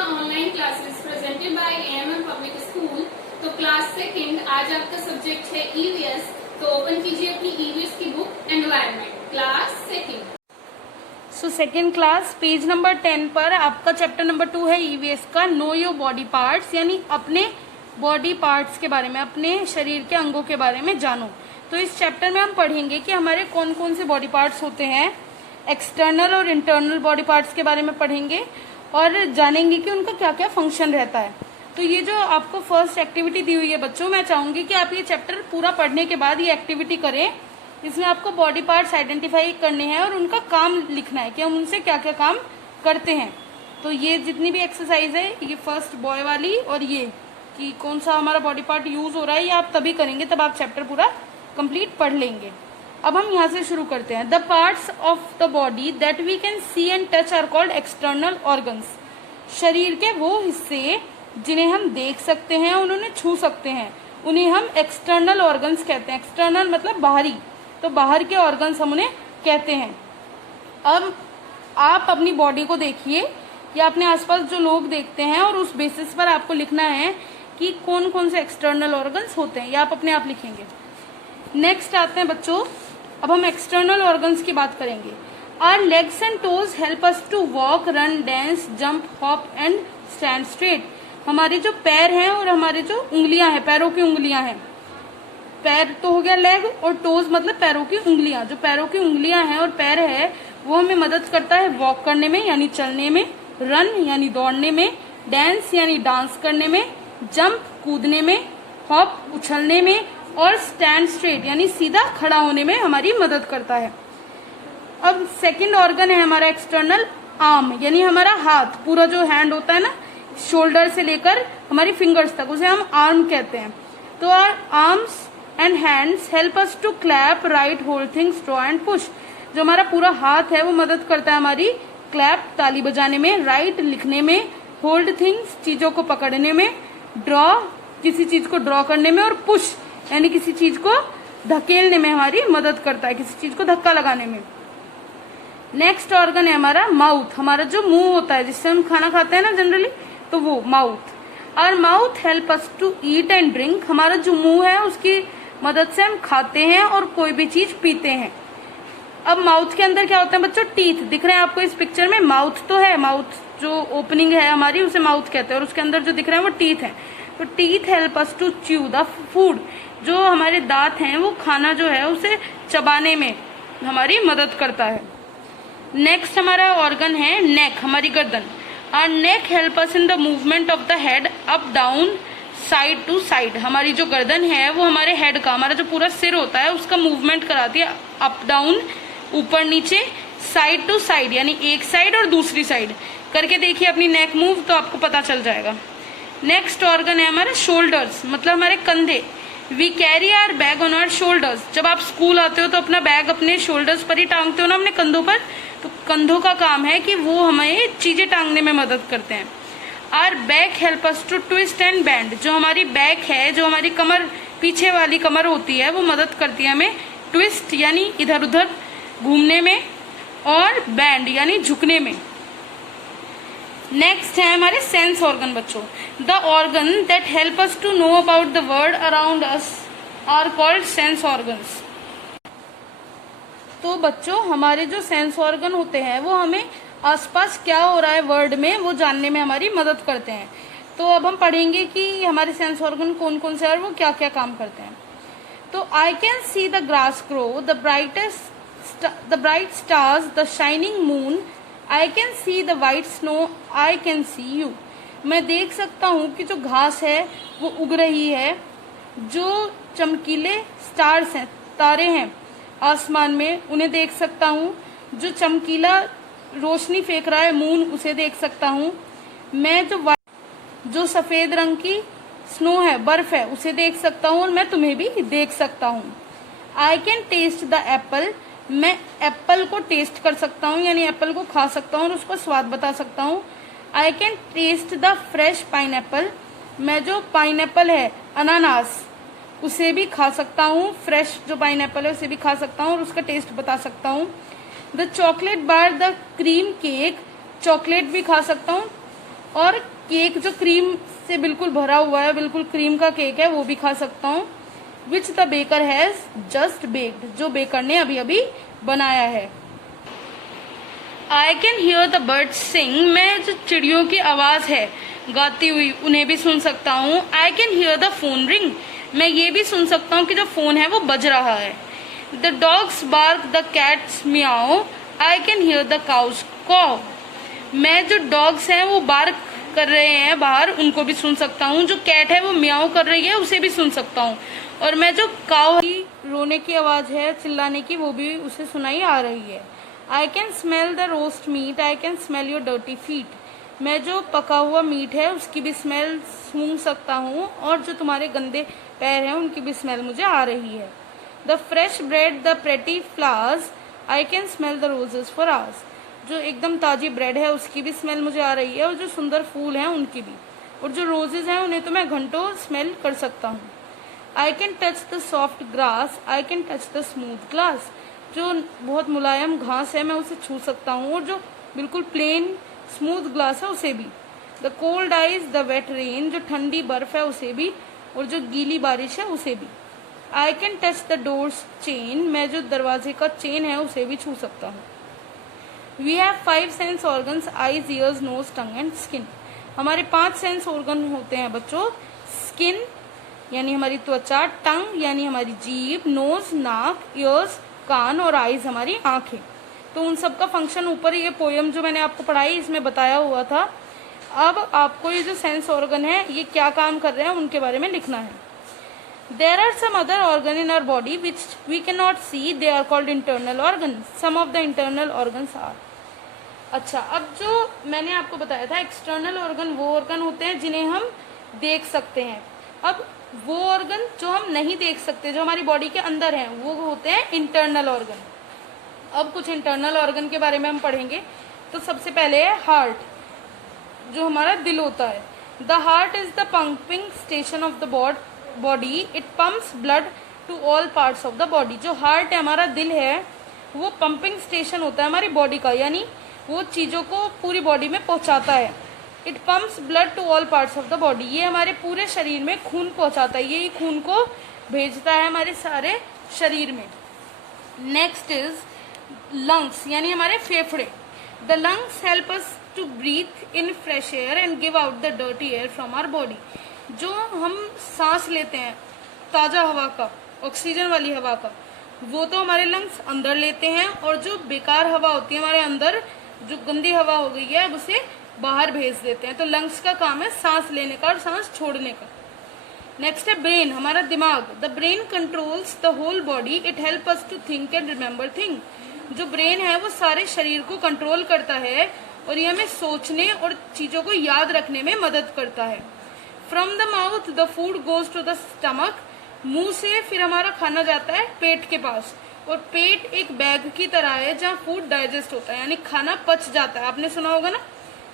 the online classes presented by AMM Public School। तो class second आज आपका subject है ईवीएस। तो ओपन कीजिए अपनी ईवीएस की book environment class second. So second class page number 10 पर आपका चैप्टर नंबर 2 है ईवीएस का नो योर बॉडी पार्ट्स, यानी अपने बॉडी पार्ट्स के बारे में, अपने शरीर के अंगों के बारे में जानो। तो इस चैप्टर में हम पढ़ेंगे कि हमारे कौन कौन से बॉडी पार्ट्स होते हैं, एक्सटर्नल और इंटरनल बॉडी पार्ट्स के बारे में पढ़ेंगे और जानेंगे कि उनका क्या क्या फंक्शन रहता है। तो ये जो आपको फर्स्ट एक्टिविटी दी हुई है बच्चों, मैं चाहूंगी कि आप ये चैप्टर पूरा पढ़ने के बाद ये एक्टिविटी करें। इसमें आपको बॉडी पार्ट्स आइडेंटिफाई करने हैं और उनका काम लिखना है कि हम उनसे क्या क्या काम करते हैं। तो ये जितनी भी एक्सरसाइज है, ये फर्स्ट बॉय वाली और ये कि कौन सा हमारा बॉडी पार्ट यूज हो रहा है, ये आप तभी करेंगे तब आप चैप्टर पूरा कंप्लीट पढ़ लेंगे। अब हम यहाँ से शुरू करते हैं। The parts of the body that we can see and touch are called external organs. शरीर के वो हिस्से जिन्हें हम देख सकते हैं और उन्हें छू सकते हैं, उन्हें हम एक्सटर्नल ऑर्गन्स कहते हैं। एक्सटर्नल मतलब बाहरी, तो बाहर के ऑर्गन्स हम उन्हें कहते हैं। अब आप अपनी बॉडी को देखिए या अपने आसपास जो लोग देखते हैं और उस बेसिस पर आपको लिखना है कि कौन कौन से एक्सटर्नल ऑर्गन्स होते हैं, या आप अपने आप लिखेंगे। नेक्स्ट आते हैं बच्चों, अब हम एक्सटर्नल ऑर्गन्स की बात करेंगे। Our legs and toes help us to walk, run, dance, jump, hop and stand straight. हमारे जो पैर हैं और हमारे जो उंगलियां हैं, पैरों की उंगलियां हैं, पैर तो हो गया लेग, और टोज मतलब पैरों की उंगलियां, जो पैरों की उंगलियां हैं और पैर है वो हमें मदद करता है वॉक करने में यानी चलने में, रन यानी दौड़ने में, डांस यानी डांस करने में, जंप कूदने में, हॉप उछलने में, और स्टैंड स्ट्रेट यानी सीधा खड़ा होने में हमारी मदद करता है। अब सेकंड ऑर्गन है हमारा एक्सटर्नल, आर्म यानी हमारा हाथ, पूरा जो हैंड होता है ना, शोल्डर से लेकर हमारी फिंगर्स तक, उसे हम आर्म कहते हैं। तो our arms and hands help us to clap, write, hold things, draw and push. जो हमारा पूरा हाथ है वो मदद करता है हमारी क्लैप ताली बजाने में, राइट लिखने में, होल्ड थिंग्स चीजों को पकड़ने में, ड्रॉ किसी चीज को ड्रॉ करने में, और पुश यानी किसी चीज को धकेलने में हमारी मदद करता है, किसी चीज को धक्का लगाने में। नेक्स्ट ऑर्गन है हमारा माउथ, हमारा जो मुंह होता है जिससे हम खाना खाते हैं ना जनरली, तो वो माउथ। और mouth help us to eat and drink. हमारा जो मुंह है उसकी मदद से हम खाते हैं और कोई भी चीज पीते हैं। अब माउथ के अंदर क्या होता है बच्चों, टीथ दिख रहे हैं आपको इस पिक्चर में। माउथ तो है, माउथ जो ओपनिंग है हमारी उसे माउथ कहते हैं, और उसके अंदर जो दिख रहा है वो टीथ है। तो teeth help us to chew the food. जो हमारे दांत हैं वो खाना जो है उसे चबाने में हमारी मदद करता है। नेक्स्ट हमारा ऑर्गन है नेक, हमारी गर्दन। Our neck help us in the movement of the head up down side to side. हमारी जो गर्दन है वो हमारे हेड का, हमारा जो पूरा सिर होता है उसका मूवमेंट कराती है, अप डाउन, ऊपर नीचे, साइड टू साइड यानी एक साइड और दूसरी साइड। करके देखिए अपनी नेक मूव तो आपको पता चल जाएगा। नेक्स्ट ऑर्गन है हमारे शोल्डर्स, मतलब हमारे कंधे। We carry our bag on our shoulders. जब आप स्कूल आते हो तो अपना बैग अपने शोल्डर्स पर ही टांगते हो ना, अपने कंधों पर। तो कंधों का काम है कि वो हमें चीजें टांगने में मदद करते हैं। Our back help us to twist and bend. जो हमारी बैक है, जो हमारी कमर, पीछे वाली कमर होती है, वो मदद करती है हमें ट्विस्ट यानी इधर उधर घूमने में, और बैंड यानी झुकने में। नेक्स्ट है हमारे सेंस ऑर्गन बच्चों। The organ that help us to know about the world around us are called sense organs. तो बच्चों हमारे जो सेंस ऑर्गन होते हैं वो हमें आसपास क्या हो रहा है वर्ल्ड में वो जानने में हमारी मदद करते हैं। तो अब हम पढ़ेंगे कि हमारे सेंस ऑर्गन कौन कौन से हैं और वो क्या क्या काम करते हैं। तो I can see the grass grow, the bright stars, the shining moon, I can see the white snow, I can see you. मैं देख सकता हूँ कि जो घास है वो उग रही है, जो चमकीले स्टार्स हैं, तारे हैं आसमान में, उन्हें देख सकता हूँ, जो चमकीला रोशनी फेंक रहा है मून, उसे देख सकता हूँ मैं, जो सफेद रंग की स्नो है, बर्फ है, उसे देख सकता हूँ, और मैं तुम्हें भी देख सकता हूँ। I can taste the apple. मैं एप्पल को टेस्ट कर सकता हूँ यानी एप्पल को खा सकता हूँ और उसका स्वाद बता सकता हूँ। I can taste the fresh pineapple. मैं जो पाइनएप्पल है, अनानास, उसे भी खा सकता हूँ, फ्रेश जो पाइनएप्पल है उसे भी खा सकता हूँ और उसका टेस्ट बता सकता हूँ। The chocolate bar, the cream cake, chocolate भी खा सकता हूँ, और केक जो क्रीम से बिल्कुल भरा हुआ है, बिल्कुल क्रीम का केक है, वो भी खा सकता हूँ। Which the baker has just baked, जो बेकर ने अभी अभी बनाया है। I can hear the birds sing, मैं जो चिड़ियों की आवाज है गाती हुई उन्हें भी सुन सकता हूँ। I can hear the phone ring, मैं ये भी सुन सकता हूँ कि जो फोन है वो बज रहा है। The dogs bark, the cats meow, I can hear the cows caw, मैं जो डॉग्स हैं वो बार्क कर रहे हैं बाहर, उनको भी सुन सकता हूँ। जो कैट है वो मियाओ कर रही है, उसे भी सुन सकता हूँ। और मैं जो काऊ की रोने की आवाज है, चिल्लाने की, वो भी उसे सुनाई आ रही है। I can smell the roast meat, I can smell your dirty feet, मैं जो पका हुआ मीट है उसकी भी स्मेल सूंघ सकता हूँ, और जो तुम्हारे गंदे पैर हैं उनकी भी स्मेल मुझे आ रही है। The fresh bread, the pretty flowers, I can smell the roses for hours, जो एकदम ताजी ब्रेड है उसकी भी स्मेल मुझे आ रही है, और जो सुंदर फूल हैं उनकी भी, और जो रोजेज हैं उन्हें तो मैं घंटों स्मेल कर सकता हूँ। I can touch the soft grass, I can touch the smooth glass, जो बहुत मुलायम घास है मैं उसे छू सकता हूँ, और जो बिल्कुल प्लेन स्मूथ ग्लास है उसे भी। The cold ice, the wet rain, जो ठंडी बर्फ है उसे भी, और जो गीली बारिश है उसे भी। I can touch the doors chain, मैं जो दरवाजे का चेन है उसे भी छू सकता हूँ। We have 5 sense organs, eyes, ears, nose, tongue and skin, हमारे 5 सेंस ऑर्गन होते हैं बच्चों। स्किन यानी हमारी त्वचा, टंग यानी हमारी जीभ, नोज नाक, ईयर्स कान, और आईज हमारी आंखें। तो उन सब का फंक्शन ऊपर ये पोयम जो मैंने आपको पढ़ाई इसमें बताया हुआ था। अब आपको ये जो सेंस ऑर्गन है ये क्या काम कर रहे हैं उनके बारे में लिखना है। There are some other organ in our body which we can not see, they are called internal organ, some of the internal organs are. अच्छा, अब जो मैंने आपको बताया था एक्सटर्नल ऑर्गन वो ऑर्गन होते हैं जिन्हें हम देख सकते हैं। अब वो ऑर्गन जो हम नहीं देख सकते, जो हमारी बॉडी के अंदर हैं, वो होते हैं इंटरनल ऑर्गन। अब कुछ इंटरनल ऑर्गन के बारे में हम पढ़ेंगे। तो सबसे पहले है हार्ट, जो हमारा दिल होता है। The heart is the pumping station of the body, it pumps blood to all parts of the body. जो हार्ट है, हमारा दिल है, वो पंपिंग स्टेशन होता है हमारी बॉडी का, यानी वो चीजों को पूरी बॉडी में पहुंचाता है। It pumps blood to all parts of the body, ये हमारे पूरे शरीर में खून पहुंचाता है, यही खून को भेजता है हमारे सारे शरीर में। नेक्स्ट इज लंग्स, यानी हमारे फेफड़े। The lungs help us to breathe in fresh air and give out the dirty air from our body. जो हम सांस लेते हैं ताजा हवा का, ऑक्सीजन वाली हवा का, वो तो हमारे लंग्स अंदर लेते हैं, और जो बेकार हवा होती है हमारे अंदर, जो गंदी हवा हो गई है, उसे बाहर भेज देते हैं। तो लंग्स का काम है सांस लेने का और सांस छोड़ने का। नेक्स्ट है ब्रेन, हमारा दिमाग। The brain controls the whole body, it help us to think and remember thing. जो ब्रेन है वो सारे शरीर को कंट्रोल करता है और ये हमें सोचने और चीजों को याद रखने में मदद करता है। From the mouth the food goes to the stomach, मुंह से फिर हमारा खाना जाता है पेट के पास, और पेट एक बैग की तरह है जहाँ फूड डाइजेस्ट होता है, यानी खाना पच जाता है। आपने सुना होगा ना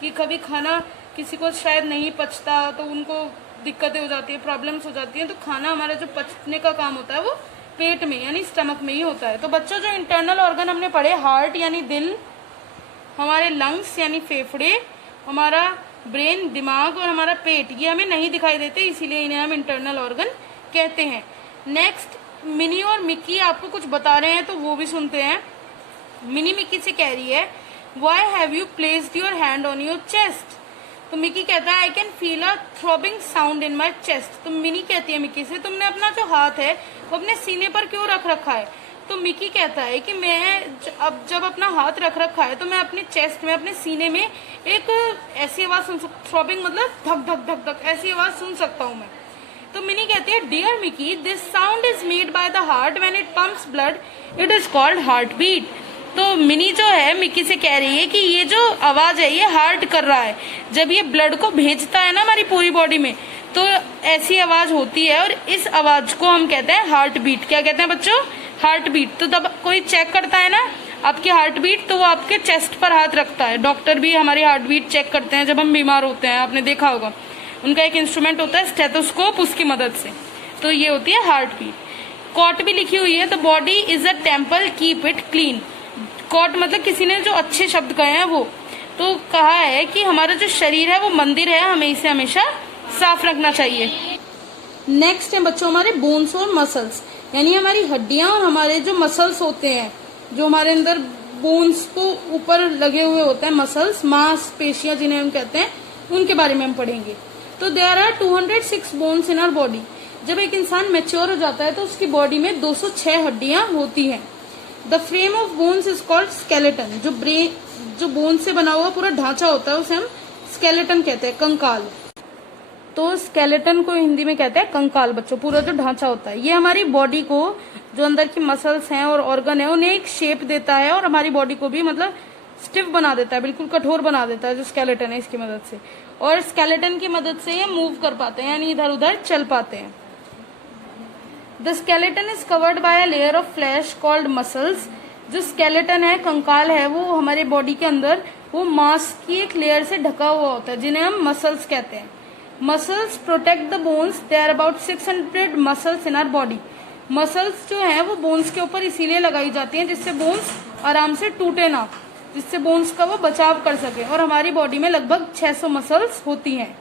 कि कभी खाना किसी को शायद नहीं पचता तो उनको दिक्कतें हो जाती है, प्रॉब्लम्स हो जाती हैं। तो खाना हमारा जो पचने का काम होता है वो पेट में यानी स्टमक में ही होता है। तो बच्चों जो इंटरनल ऑर्गन हमने पढ़े, हार्ट यानी दिल, हमारे लंग्स यानी फेफड़े, हमारा ब्रेन दिमाग, और हमारा पेट, ये हमें नहीं दिखाई देते, इसीलिए इन्हें हम इंटरनल ऑर्गन कहते हैं। नेक्स्ट, मिनी और मिक्की आपको कुछ बता रहे हैं तो वो भी सुनते हैं। मिनी मिक्की से कह रही है, why have you placed your hand on your chest. तो मिक्की कहता है, I can feel a throbbing sound in my chest. तो मिनी कहती है मिक्की से, तुमने अपना जो हाथ है वो अपने सीने पर क्यों रख रखा है। तो मिक्की कहता है कि मैं अब जब अपना हाथ रख रखा है तो मैं अपने चेस्ट में, अपने सीने में एक ऐसी आवाज सुन सकता, थ्रॉबिंग मतलब धक धक धक धक ऐसी आवाज सुन सकता हूँ मैं। तो मिनी कहती है, dear Mickey, this sound is made by the heart when it pumps blood, it is called heartbeat. तो मिनी जो है मिकी से कह रही है कि ये जो आवाज है ये हार्ट कर रहा है, जब ये ब्लड को भेजता है ना हमारी पूरी बॉडी में, तो ऐसी आवाज होती है, और इस आवाज को हम कहते हैं हार्ट बीट। क्या कहते हैं बच्चों? Heartbeat. तो जब कोई चेक करता है ना आपकी हार्ट बीट, तो वो आपके चेस्ट पर हाथ रखता है। डॉक्टर भी हमारी हार्ट बीट चेक करते हैं जब हम बीमार होते हैं, आपने देखा होगा, उनका एक इंस्ट्रूमेंट होता है स्टेथोस्कोप, उसकी मदद से। तो ये होती है हार्ट बीट। कॉट भी लिखी हुई है, the body is a temple, keep it clean. कॉट मतलब किसी ने जो अच्छे शब्द कहे हैं वो। तो कहा है कि हमारा जो शरीर है वो मंदिर है, हमें इसे हमेशा साफ रखना चाहिए। नेक्स्ट है बच्चों हमारे बोन्स और मसल्स, यानी हमारी हड्डियां और हमारे जो मसल्स होते हैं, जो हमारे अंदर बोन्स को ऊपर लगे हुए होते हैं मसल्स, मांसपेशियां जिन्हें हम कहते हैं, उनके बारे में हम पढ़ेंगे। तो there are 206 bones in our body. जब एक इंसान मैच्योर हो जाता है तो उसकी बॉडी में 206 हड्डियां होती हैं। The frame of bones is called skeleton. जो बोन से बना हुआ पूरा ढांचा होता है उसे हम स्केलेटन कहते हैं, कंकाल। तो स्केलेटन को हिंदी में कहते हैं कंकाल बच्चों, पूरा जो ढांचा होता है। ये हमारी बॉडी को, जो अंदर की मसल्स हैं और ऑर्गन है, उन्हें एक शेप देता है और हमारी बॉडी को भी मतलब स्टिफ बना देता है, बिल्कुल कठोर बना देता है, जो स्केलेटन है इसकी मदद से। और स्केलेटन की मदद से ये मूव कर पाते हैं, यानी इधर उधर चल पाते हैं। The skeleton is covered by a layer of flash called muscles. जो स्केलेटन है, कंकाल है, वो हमारे बॉडी के अंदर वो मांस की एक लेयर से ढका हुआ होता है, जिन्हें हम मसल्स कहते हैं। Muscles protect the bones. There about 600 muscles in our body. Muscles जो है वो बोन्स के ऊपर इसीलिए लगाई जाती हैं जिससे बोन्स आराम से टूटे ना, जिससे बोन्स का वो बचाव कर सके। और हमारी बॉडी में लगभग 600 मसल्स होती हैं।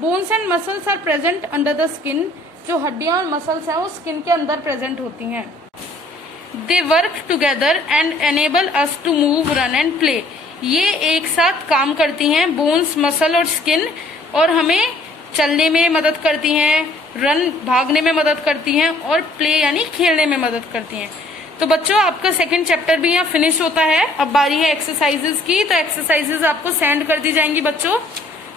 Bones and muscles are present under the skin. जो हड्डियां और मसल्स हैं वो स्किन के अंदर प्रेजेंट होती हैं। They work together and enable us to move, run and play. ये एक साथ काम करती हैं, बोन्स, मसल और स्किन, और हमें चलने में मदद करती हैं, रन भागने में मदद करती हैं, और प्ले यानी खेलने में मदद करती हैं। तो बच्चों आपका सेकंड चैप्टर भी यहाँ फिनिश होता है। अब बारी है एक्सरसाइजेज की। तो एक्सरसाइजेज आपको सेंड कर दी जाएंगी बच्चों,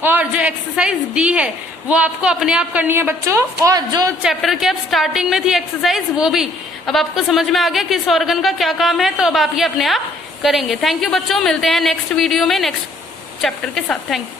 और जो एक्सरसाइज डी है वो आपको अपने आप करनी है बच्चों। और जो चैप्टर के अब स्टार्टिंग में थी एक्सरसाइज, वो भी अब आपको समझ में आ गया किस ऑर्गन का क्या काम है, तो अब आप ये अपने आप करेंगे। थैंक यू बच्चों, मिलते हैं नेक्स्ट वीडियो में नेक्स्ट चैप्टर के साथ। Thank you.